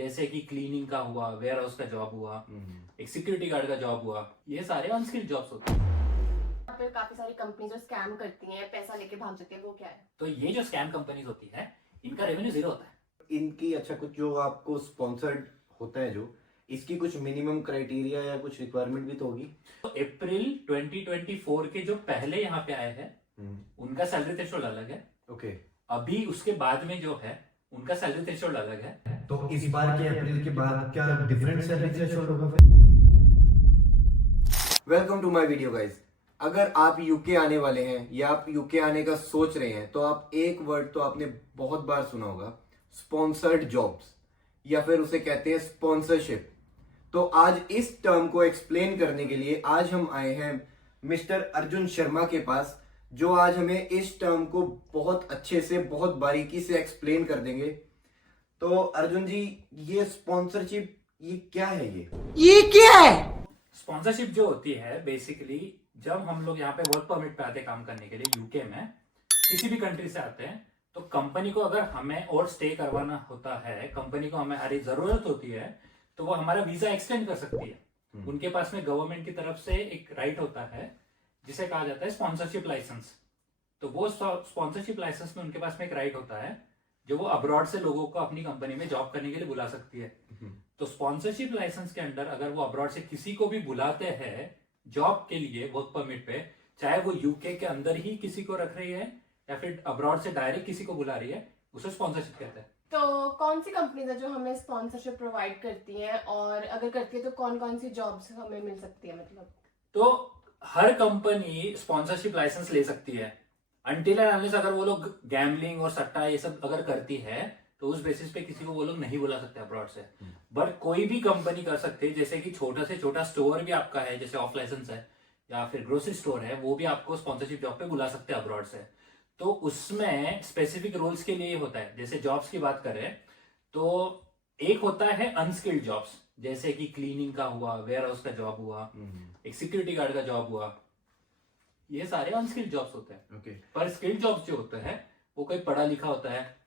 जैसे कि क्लीनिंग का हुआ, वेयर हाउस का जॉब हुआ, एक सिक्योरिटी गार्ड का जॉब हुआ, ये सारे अनस्किल्ड जॉब्स होते हैं। यहाँ पे काफी सारी कंपनी जो स्कैम करती हैं, पैसा लेके भाग जाती है, वो क्या है? तो ये जो स्कैम कंपनीज होती है, इनका रेवेन्यू जीरो होता है। इनकी अच्छा कुछ जो आपको स्पॉन्सर्ड होता है जो इसकी कुछ मिनिमम क्राइटेरिया या कुछ रिक्वायरमेंट भी तो होगी। तो अप्रैल 2024 के जो पहले यहाँ पे आए हैं उनका सैलरी थ्रेशोल्ड अलग है। ओके, अभी उसके बाद में जो है उनका सैलरी थ्रेशोल्ड अलग है। तो इस बार के अप्रैल के बाद क्या डिफरेंट सैलरी थ्रेशोल्ड होगा फिर? Welcome to my video guys. अगर आप यूके आने वाले हैं या आप यूके आने का सोच रहे हैं तो आप एक वर्ड तो आपने बहुत बार सुना होगा, स्पॉन्सर्ड जॉब्स, या फिर उसे कहते हैं स्पॉन्सरशिप। तो आज इस टर्म को एक्सप्लेन करने के लिए आज हम आए हैं मिस्टर अर्जुन शर्मा के पास, जो आज हमें इस टर्म को बहुत अच्छे से बहुत बारीकी से एक्सप्लेन कर देंगे। तो अर्जुन जी, ये स्पॉन्सरशिप ये क्या है? ये क्या है? स्पॉन्सरशिप जो होती है बेसिकली जब हम लोग यहाँ पे वर्क परमिट पे आते हैं काम करने के लिए, यूके में किसी भी कंट्री से आते हैं, तो कंपनी को अगर हमें और स्टे करवाना होता है, कंपनी को हमें हमारी जरूरत होती है, तो वो हमारा वीजा एक्सटेंड कर सकती है। उनके पास में गवर्नमेंट की तरफ से एक राइट होता है जिसे कहा जाता है स्पॉन्सरशिप लाइसेंस। तो वो स्पॉन्सरशिप लाइसेंस में उनके पास में एक राइट होता है जो वो अब्रॉड से लोगों को अपनी कंपनी में जॉब करने के लिए बुला सकती है। तो स्पॉन्सरशिप लाइसेंस के अंडर अगर वो अब्रॉड से किसी को भी बुलाते हैं जॉब के लिए वर्क परमिट पे, चाहे वो यूके के अंदर ही किसी को रख रही है या फिर अब्रॉड से डायरेक्ट किसी को बुला रही है, उसे स्पॉन्सरशिप कहते हैं। तो कौन सी कंपनी है जो हमें स्पॉन्सरशिप प्रोवाइड करती हैं, और अगर करती है तो कौन कौन सी जॉब्स हमें मिल सकती है? मतलब तो हर कंपनी स्पॉन्सरशिप लाइसेंस ले सकती है अनटिल एंड अनलेस अगर वो लोग गैम्बलिंग और सट्टा ये सब अगर करती है तो उस बेसिस पे किसी को वो लोग नहीं बुला सकते अब्रॉड से। बट कोई भी कंपनी कर सकती है, जैसे कि छोटा से छोटा स्टोर भी आपका है, जैसे ऑफ लाइसेंस है या फिर ग्रोसरी स्टोर है, वो भी आपको स्पॉन्सरशिप जॉब पे बुला सकते हैं अब्रॉड से। तो उसमें स्पेसिफिक रोल्स के लिए होता है। जैसे जॉब्स की बात करें तो एक होता है अनस्किल्ड जॉब्स, जैसे कि क्लीनिंग का हुआ, वेयर हाउस का जॉब हुआ, एक सिक्योरिटी गार्ड का जॉब हुआ, ये सारे अनस्किल्ड जॉब्स होते हैं। ओके, पर स्किल्ड जॉब्स जो होते हैं वो कोई पढ़ा लिखा होता है,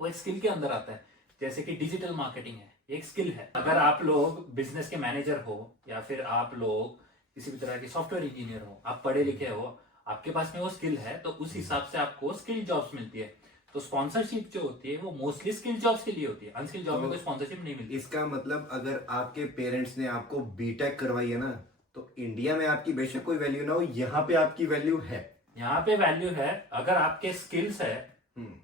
वो एक स्किल के अंदर आता है। जैसे कि डिजिटल मार्केटिंग है, एक स्किल है। अगर आप लोग बिजनेस के मैनेजर हो या फिर आप लोग किसी भी तरह के सॉफ्टवेयर इंजीनियर हो, आप पढ़े लिखे हो, आपके पास में वो स्किल है, तो उस हिसाब से आपको स्किल जॉब्स मिलती है। तो स्पॉन्सरशिप जो होती है वो मोस्टली स्किल जॉब्स के लिए होती है, अनस्किल जॉब में कोई स्पॉन्सरशिप नहीं मिलती। इसका मतलब अगर आपके पेरेंट्स ने आपको बीटेक करवाई है ना, तो इंडिया में आपकी बेशक कोई वैल्यू ना हो, यहाँ पे आपकी वैल्यू है। यहाँ पे वैल्यू है अगर आपके स्किल्स है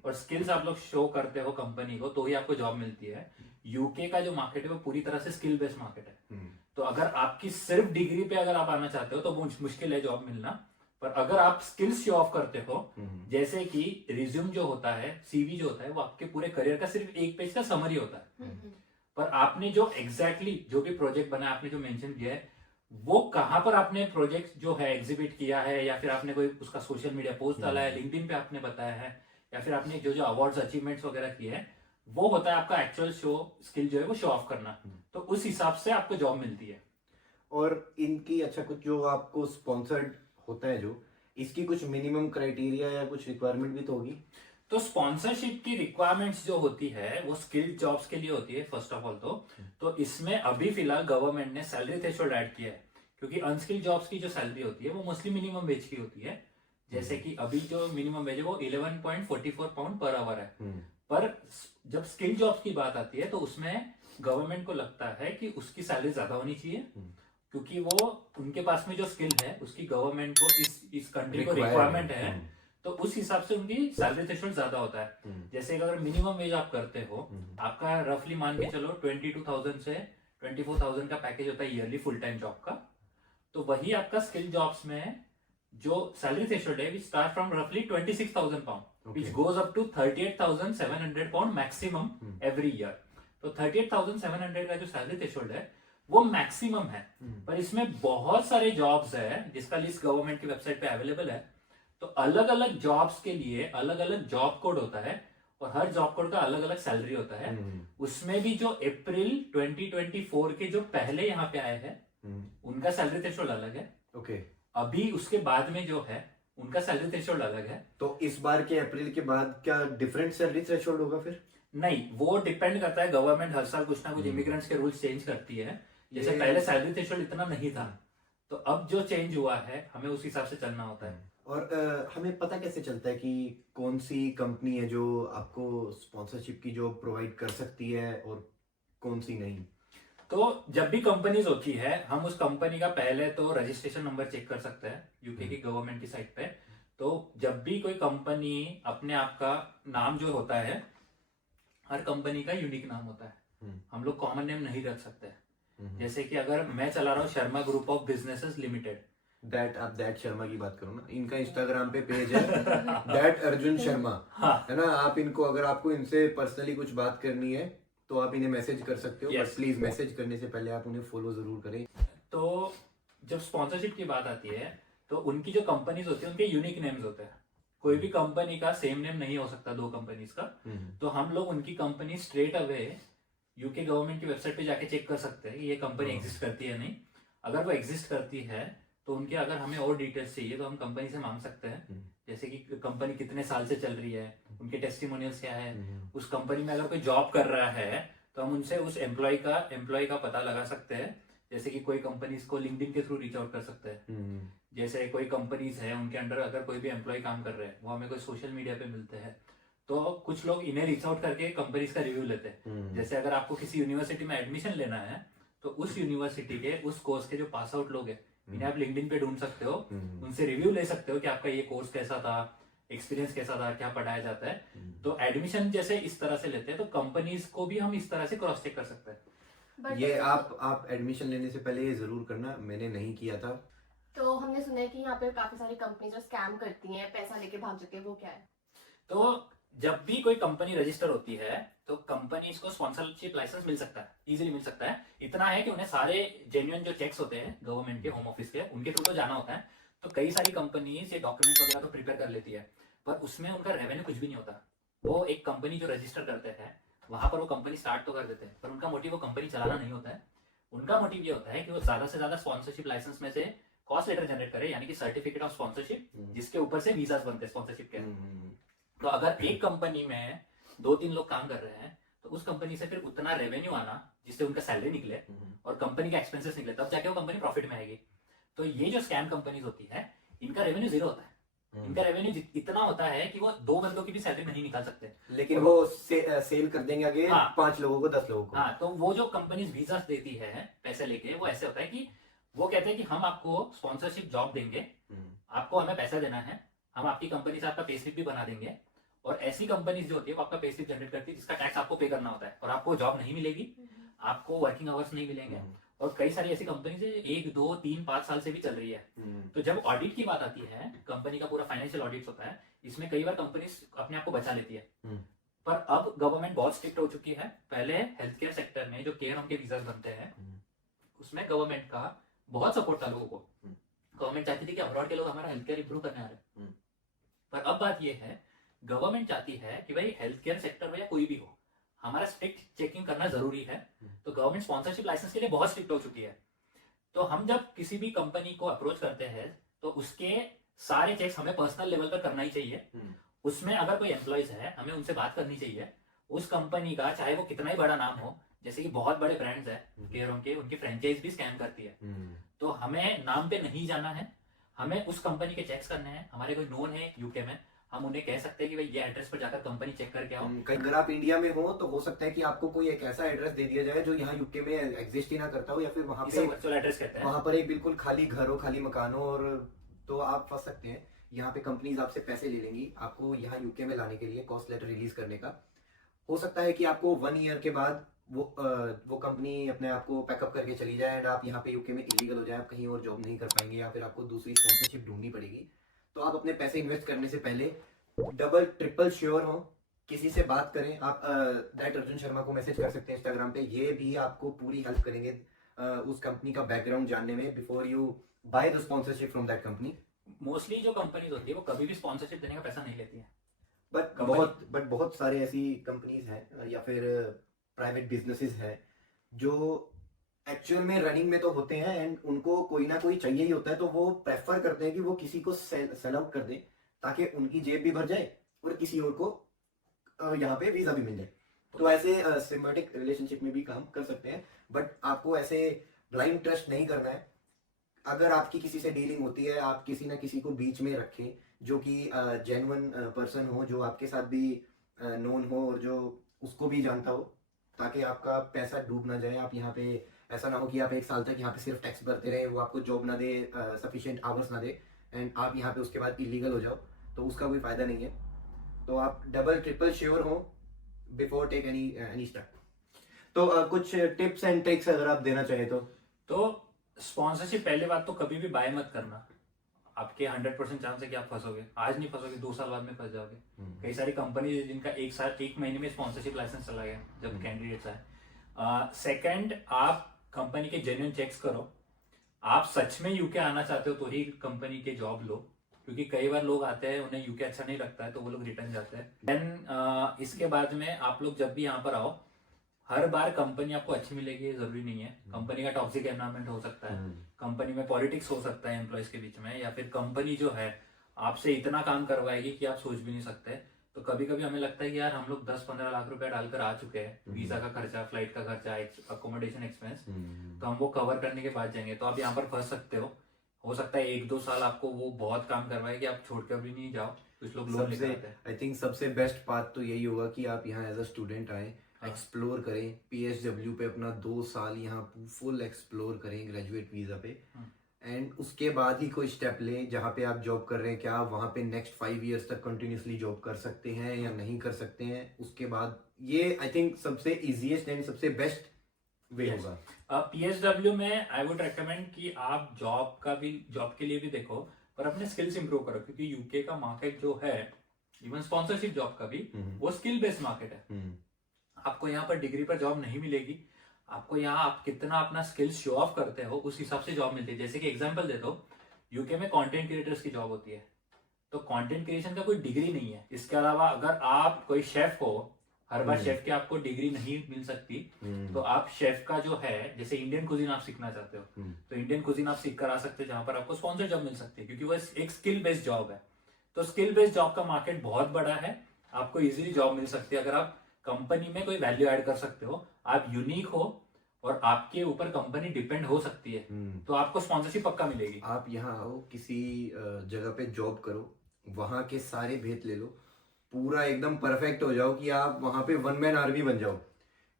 और स्किल्स आप लोग शो करते हो कंपनी को, तो ही आपको जॉब मिलती है। यूके का जो मार्केट है वो पूरी तरह से स्किल बेस्ड मार्केट है। तो अगर आपकी सिर्फ डिग्री पे अगर आप आना चाहते हो तो वो मुश्किल है जॉब मिलना। पर अगर आप स्किल्स शो ऑफ करते हो, जैसे कि रिज्यूम जो होता है, सीवी जो होता है, वो आपके पूरे करियर का सिर्फ एक पेज का समरी होता है। पर आपने जो एग्जैक्टली जो भी प्रोजेक्ट बना, आपने जो मेंशन किया है, वो कहां पर आपने प्रोजेक्ट जो है एग्जिबिट किया है, या फिर आपने कोई उसका सोशल मीडिया पोस्ट डाला है, लिंक्डइन पे आपने बताया है, या फिर आपने जो जो अवार्ड्स अचीवमेंट्स वगैरह किए हैं, वो होता है आपका एक्चुअल शो स्किल जो है वो शो ऑफ करना। तो उस हिसाब से आपको जॉब मिलती है। और इनकी अच्छा कुछ जो आपको स्पॉन्सर्ड होता है जो इसकी कुछ मिनिमम क्राइटेरिया या कुछ रिक्वायरमेंट भी तो होगी। तो स्पॉन्सरशिप की रिक्वायरमेंट्स जो होती है वो स्किल्ड जॉब्स के लिए होती है फर्स्ट ऑफ ऑल। तो इसमें अभी फिलहाल गवर्नमेंट ने सैलरी थ्रेशोल्ड ऐड किया है, क्योंकि अनस्किल्ड जॉब्स की जो सैलरी होती है वो मोस्टली मिनिमम वेज की होती है। जैसे कि अभी जो मिनिमम वेज है वो 11.44 पाउंड पर आवर है। पर जब स्किल जॉब्स की बात आती है तो उसमें गवर्नमेंट को लगता है कि उसकी सैलरी ज्यादा होनी चाहिए, क्योंकि वो उनके पास में जो स्किल है उसकी गवर्नमेंट को इस कंट्री को रिक्वायरमेंट है। तो उस हिसाब से उनकी सैलरी थ्रेशोल्ड ज्यादा होता है। जैसे अगर मिनिमम वेज आप करते हो, आपका रफली मान के चलो 22,000 से 24,000 का पैकेज होता है ईयरली फुल टाइम जॉब का। तो वही आपका स्किल जॉब्स में जो सैलरी थ्रेशोल्ड है, वी स्टार्ट फ्रॉम रफली 26,000 pound which goes up to 38,700 pound maximum every year. तो 38,700 का जो सैलरी थ्रेशोल्ड है वो मैक्सिमम है। पर इसमें बहुत सारे जॉब्स है जिसका लिस्ट गवर्नमेंट की वेबसाइट पे अवेलेबल है। तो अलग अलग जॉब्स के लिए अलग अलग जॉब कोड होता है और हर जॉब कोड का अलग अलग सैलरी होता है। उसमें भी जो अप्रैल 2024 के जो पहले यहाँ पे आए हैं उनका सैलरी थ्रेशोल्ड अलग है। ओके, अभी उसके बाद में जो है उनका सैलरी थ्रेशोल्ड अलग है। तो इस बार के अप्रैल के बाद क्या डिफरेंट सैलरी थ्रेशोल्ड होगा फिर? नहीं, वो डिपेंड करता है, गवर्नमेंट हर साल कुछ ना कुछ इमिग्रेंट्स के रूल्स चेंज करती है। जैसे पहले सैलरी थ्रेशोल्ड इतना नहीं था, तो अब जो चेंज हुआ है हमें उस हिसाब से चलना होता है। और हमें पता कैसे चलता है कि कौन सी कंपनी है जो आपको स्पॉन्सरशिप की जॉब प्रोवाइड कर सकती है और कौन सी नहीं? तो जब भी कंपनीज होती है, हम उस कंपनी का पहले तो रजिस्ट्रेशन नंबर चेक कर सकते हैं यूके की गवर्नमेंट की साइट पे। तो जब भी कोई कंपनी अपने आप का नाम जो होता है, हर कंपनी का यूनिक नाम होता है, हम लोग कॉमन नेम नहीं रख सकते। जैसे कि अगर मैं चला रहा हूँ Sharma group of businesses limited, आप दैट शर्मा की बात करो ना, इनका इंस्टाग्राम पे पेज है दैट अर्जुन शर्मा, है ना? आप इनको, अगर आपको इनसे पर्सनली कुछ बात करनी है तो आप इन्हें मैसेज कर सकते हो, बट प्लीज मैसेज करने से पहले आप उन्हें फॉलो जरूर करें। तो जब स्पॉन्सरशिप की बात आती है, तो उनकी जो कंपनीज होती है उनके यूनिक नेम्स होते हैं। कोई भी कंपनी का सेम नेम नहीं हो सकता दो कंपनीज का। तो हम लोग उनकी company straight away UK government की वेबसाइट पे जाके चेक कर सकते हैं कि ये कंपनी एग्जिस्ट करती है नहीं। अगर वो एग्जिस्ट करती है तो उनके, अगर हमें और डिटेल्स चाहिए तो हम कंपनी से मांग सकते हैं, जैसे कि कंपनी कितने साल से चल रही है, उनके टेस्टिमोनियल्स क्या है, उस कंपनी में अगर कोई जॉब कर रहा है तो हम उनसे उस एम्प्लॉय का पता लगा सकते हैं। जैसे कि कोई कंपनीज को लिंक्डइन के थ्रू रीच आउट कर सकते हैं। जैसे कोई कंपनीज है उनके अंडर अगर कोई भी एम्प्लॉय काम कर रहे हैं, वो हमें कोई सोशल मीडिया पे मिलते हैं, तो कुछ लोग इन्हें रीच आउट करके कंपनीज का रिव्यू लेते हैं। जैसे अगर आपको किसी यूनिवर्सिटी में एडमिशन लेना है, तो उस यूनिवर्सिटी के उस कोर्स के जो पास आउट लोग हैं, इन्हें आप लिंक्डइन पे ढूंढ सकते हो, उनसे रिव्यू ले सकते हो कि आपका ये कोर्स कैसा था, एक्सपीरियंस कैसा था, क्या पढ़ाया जाता है। तो एडमिशन जैसे इस तरह से लेते हैं, तो कंपनीज को भी हम इस तरह से क्रॉस चेक कर सकते हैं। ये आप एडमिशन लेने से पहले ये जरूर करना, मैंने नहीं किया था। तो हमने सुना है कि यहाँ पे काफी सारी कंपनी जो स्कैम करती हैं, पैसा लेके भाग जाती है, वो क्या है? तो जब भी कोई कंपनी रजिस्टर होती है, तो कंपनीज को स्पॉन्सरशिप लाइसेंस मिल सकता है, इजीली मिल सकता है। इतना है कि उन्हें सारे जेन्युइन जो चेक्स होते हैं गवर्नमेंट के, होम ऑफिस के, उनके थ्रू तो जाना होता है। तो कई सारी कंपनीज ये डॉक्यूमेंट वगैरह तो प्रिपेयर कर लेती है, पर उसमें उनका रेवेन्यू कुछ भी नहीं होता। वो एक कंपनी जो रजिस्टर करते हैं, वहां पर वो कंपनी स्टार्ट तो कर देते हैं, पर उनका मोटिव वो कंपनी चलाना नहीं होता है। उनका मोटिव ये होता है कि वो ज्यादा से ज्यादा स्पॉन्सरशिप लाइसेंस में से कॉस्ट लेटर जनरेट करे, यानी कि सर्टिफिकेट ऑफ स्पॉन्सरशिप, जिसके ऊपर से वीजास बनते हैं स्पॉन्सरशिप के। तो अगर एक कंपनी में 2-3 लोग काम कर रहे हैं, तो उस कंपनी से फिर उतना रेवेन्यू आना जिससे उनका सैलरी निकले और कंपनी के एक्सपेंसेस निकले, तब जाके वो कंपनी प्रॉफिट में आएगी। तो ये जो स्कैम कंपनीज होती है, इनका रेवेन्यू जीरो होता है। इनका रेवेन्यू इतना होता है कि वो 2 बंदों की भी सैलरी नहीं निकाल सकते, लेकिन वो सेल कर देंगे आगे 5 लोगों को, 10 लोगों को। हाँ, तो वो जो कंपनीज वीजा देती है पैसे लेके, वो ऐसे होता है कि वो कहते हैं कि हम आपको स्पॉन्सरशिप जॉब देंगे, आपको हमें पैसा देना है, हम आपकी कंपनी से आपका पे स्लिप भी बना देंगे। और ऐसी कंपनीज जो होती है वो आपका पे स्लिप जनरेट करती है, जिसका टैक्स आपको पे करना होता है, और आपको जॉब नहीं मिलेगी, आपको वर्किंग आवर्स नहीं मिलेंगे। और कई सारी ऐसी कंपनीज है 1, 2, 3, 5 साल से भी चल रही है। तो जब ऑडिट की बात आती है, कंपनी का पूरा फाइनेंशियल ऑडिट होता है, इसमें कई बार कंपनीज अपने आप को बचा लेती है। पर अब गवर्नमेंट बहुत स्ट्रिक्ट हो चुकी है। पहले हेल्थ केयर सेक्टर में जो केयर होम के वीजा बनते हैं, उसमें गवर्नमेंट का बहुत सपोर्ट था लोगों को। गवर्नमेंट चाहती थी कि अब्रॉड के लोग हमारा हेल्थ केयर इंप्रूव करने आ रहे हैं। पर अब बात यह है, गवर्नमेंट चाहती है कि भाई हेल्थ केयर सेक्टर में या कोई भी हो, हमारा स्ट्रिक्ट चेकिंग करना जरूरी है। तो गवर्नमेंट स्पॉन्सरशिप लाइसेंस के लिए बहुत स्ट्रिक्ट हो चुकी है। तो हम जब किसी भी कंपनी को अप्रोच करते हैं, तो उसके सारे चेक्स हमें पर्सनल लेवल पर करना ही चाहिए। उसमें अगर कोई एम्प्लॉयज है, हमें उनसे बात करनी चाहिए। उस कंपनी का चाहे वो कितना ही बड़ा नाम हो, जैसे कि बहुत बड़े ब्रांड्स है केयर होम के, उनकी फ्रेंचाइज भी स्कैम करती है। तो हमें नाम पे नहीं जाना है, हमें उस कंपनी के चेक्स करने हैं। हमारे कोई नोन है यूके में, हम उन्हें कह सकते हैं कि भाई ये एड्रेस पर जाकर कंपनी चेक करके आओ। अगर आप इंडिया में हो तो हो सकता है कि आपको कोई एक ऐसा एड्रेस दे दिया जाए जो यहाँ यूके में एग्जिस्ट ही ना करता हो, या फिर वहाँ पे वर्चुअल एड्रेस कहते हैं, वहाँ पर एक बिल्कुल खाली घर हो, खाली मकान हो, और तो आप फंस सकते हैं। यहाँ पे कंपनीज आपसे पैसे ले लेंगी आपको यहाँ यूके में लाने के लिए, कॉस्ट लेटर रिलीज करने का। हो सकता है कि आपको 1 ईयर के बाद वो कंपनी अपने आप को पैकअप करके चली जाए एंड आप यहाँ पे यूके में इलीगल हो जाए, आप कहीं और जॉब नहीं कर पाएंगे, या फिर आपको दूसरी स्पॉन्सरशिप ढूंढनी पड़ेगी। तो आप अपने पैसे इन्वेस्ट करने से पहले डबल ट्रिपल श्योर हो, किसी से बात करें। आप दैट अर्जुन शर्मा को मैसेज कर सकते हैं इंस्टाग्राम पे, ये भी आपको पूरी हेल्प करेंगे उस कंपनी का बैकग्राउंड जानने में before you by the sponsorship from that company. Mostly जो कंपनीज होती है वो कभी भी स्पॉन्सरशिप देने का पैसा नहीं लेती है। बट बहुत सारे ऐसी कंपनीज हैं या फिर प्राइवेट बिजनेसेस हैं जो एक्चुअल में रनिंग में तो होते हैं एंड उनको कोई ना कोई चाहिए ही होता है, तो वो प्रेफर करते हैं कि वो किसी को सेल आउट कर दे ताकि उनकी जेब भी भर जाए और किसी और को यहाँ पे वीजा भी मिल जाए। तो ऐसे सिम्बायोटिक रिलेशनशिप में भी काम कर सकते हैं, बट आपको ऐसे ब्लाइंड ट्रस्ट नहीं करना है। अगर आपकी किसी से डीलिंग होती है, आप किसी ना किसी को बीच में रखें जो कि जेन्युइन पर्सन हो, जो आपके साथ भी नोन हो और जो उसको भी जानता हो, ताकि आपका पैसा डूब ना जाए। आप यहाँ पे ऐसा ना हो कि आप 1 साल तक यहाँ पे सिर्फ टैक्स भरते रहे, वो आपको जॉब ना दे, सफिशिएंट आवर्स ना दे, एंड आप यहाँ पे उसके बाद इलीगल हो जाओ, तो उसका कोई फायदा नहीं है। तो आप डबल ट्रिपल श्योर हो बिफोर टेक एनी स्टेप। तो कुछ टिप्स एंड ट्रिक्स अगर आप देना चाहे तो स्पॉन्सरशिप, पहले बात तो कभी भी बाय मत करना। आपके 100% चांस है कि आप फंसोगे। आज नहीं फंसोगे, 2 साल बाद में फंस जाओगे। कई सारी कंपनी जिनका 1 महीने में स्पॉन्सरशिप लाइसेंस चला गया जब कैंडिडेट्स आए। सेकंड, आप कंपनी के जेन्युइन चेक्स करो। आप सच में यूके आना चाहते हो तो ही कंपनी के जॉब लो, क्योंकि कई बार लोग आते हैं, उन्हें यूके अच्छा नहीं लगता है तो वो लोग रिटर्न जाते हैं। देन इसके बाद में आप लोग जब भी यहाँ पर आओ, हर बार कंपनी आपको अच्छी मिलेगी ये जरूरी नहीं है। कंपनी का टॉक्सिक एनवायरनमेंट हो सकता है, कंपनी में पॉलिटिक्स हो सकता है एम्प्लॉयज के बीच में, या फिर कंपनी जो है आपसे इतना काम करवाएगी कि आप सोच भी नहीं सकते। तो कभी कभी हमें लगता है कि यार हम लोग 10-15 लाख रुपया डालकर आ चुके हैं, वीजा का खर्चा, फ्लाइट का खर्चा, अकोमोडेशन एक्सपेंस, तो हम वो कवर करने के बाद जाएंगे। तो आप यहाँ पर फंस सकते हो सकता है 1-2 साल आपको वो बहुत काम करवाए कि आप छोड़ कर भी नहीं जाओ। कुछ लोग लोन लेकर आते हैं। आई थिंक सबसे बेस्ट बात तो यही होगा कि आप यहाँ एज अ स्टूडेंट आए, एक्सप्लोर करें, PSW पे अपना 2 साल यहाँ फुल एक्सप्लोर करें ग्रेजुएट वीजा पे, एंड उसके बाद ही कोई स्टेप लें जहाँ पे आप जॉब कर रहे हैं। क्या आप वहाँ पे नेक्स्ट 5 इयर्स तक कंटिन्यूसली जॉब कर सकते हैं या नहीं कर सकते हैं, उसके बाद ये आई थिंक सबसे इजीएस्ट एंड सबसे बेस्ट वे होगा। PSW में आई वुड रेकमेंड कि आप जॉब के लिए भी देखो, पर अपने स्किल्स इंप्रूव करो, क्योंकि यूके का मार्केट जो है, इवन स्पॉन्सरशिप जॉब का भी, वो स्किल बेस्ड मार्केट है। आपको यहाँ पर डिग्री पर जॉब नहीं मिलेगी। आपको यहाँ आप कितना अपना स्किल्स शो ऑफ करते हो उस हिसाब से जॉब मिलती है। जैसे कि एग्जांपल देता हूँ, यूके में कंटेंट क्रिएटर्स की जॉब होती है, तो कंटेंट क्रिएशन का कोई डिग्री नहीं है। इसके अलावा अगर आप कोई शेफ हो, हर बार शेफ की आपको डिग्री नहीं मिल सकती, तो आप शेफ का जो है, जैसे इंडियन कुजीन आप सीखना चाहते हो, तो इंडियन कुजीन आप सीख कर आ सकते हो, जहां पर आपको स्पॉन्सर जॉब मिल सकती है, क्योंकि वो एक स्किल बेस्ड जॉब है। तो स्किल बेस्ड जॉब का मार्केट बहुत बड़ा है, आपको इजीली जॉब मिल सकती है अगर आप कंपनी में कोई वैल्यू ऐड कर सकते हो, आप यूनिक हो और आपके ऊपर कंपनी डिपेंड हो सकती है, तो आपको स्पॉन्सरशिप पक्का मिलेगी। आप यहाँ आओ, किसी जगह पे जॉब करो, वहां के सारे भेद ले लो, पूरा एकदम परफेक्ट हो जाओ कि आप वहां पे 1 मैन आर्मी बन जाओ,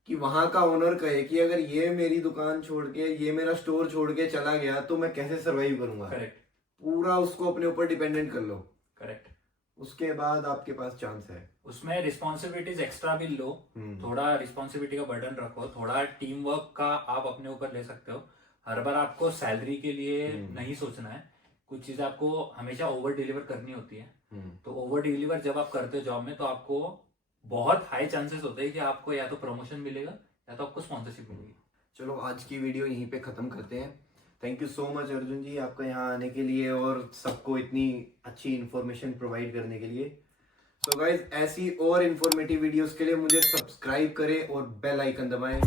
कि वहां का ओनर कहे कि अगर ये मेरी दुकान छोड़ के, ये मेरा स्टोर छोड़ के चला गया तो मैं कैसे सर्वाइव करूंगा। करेक्ट। पूरा उसको अपने ऊपर डिपेंडेंट कर लो। करेक्ट। उसके बाद आपके पास चांस है। उसमें रिस्पॉन्सिबिलिटीज एक्स्ट्रा भी लो, थोड़ा रिस्पॉन्सिबिलिटी का बर्डन रखो, थोड़ा टीम वर्क का आप अपने ऊपर ले सकते हो। हर बार आपको सैलरी के लिए नहीं सोचना है, कुछ चीजें आपको हमेशा ओवर डिलीवर करनी होती है। तो ओवर डिलीवर जब आप करते हो जॉब में, तो आपको बहुत हाई चांसेस होते हैं कि आपको या तो प्रमोशन मिलेगा या तो आपको स्पॉन्सरशिप मिलेगी। चलो आज की वीडियो यहीं पे खत्म करते हैं। Thank you so much Arjun ji, आपका यहाँ आने के लिए और सबको इतनी अच्छी इन्फॉर्मेशन प्रोवाइड करने के लिए। सो गाइज, ऐसी और इन्फॉर्मेटिव वीडियोस के लिए मुझे सब्सक्राइब करें और बेल आइकन दबाएं।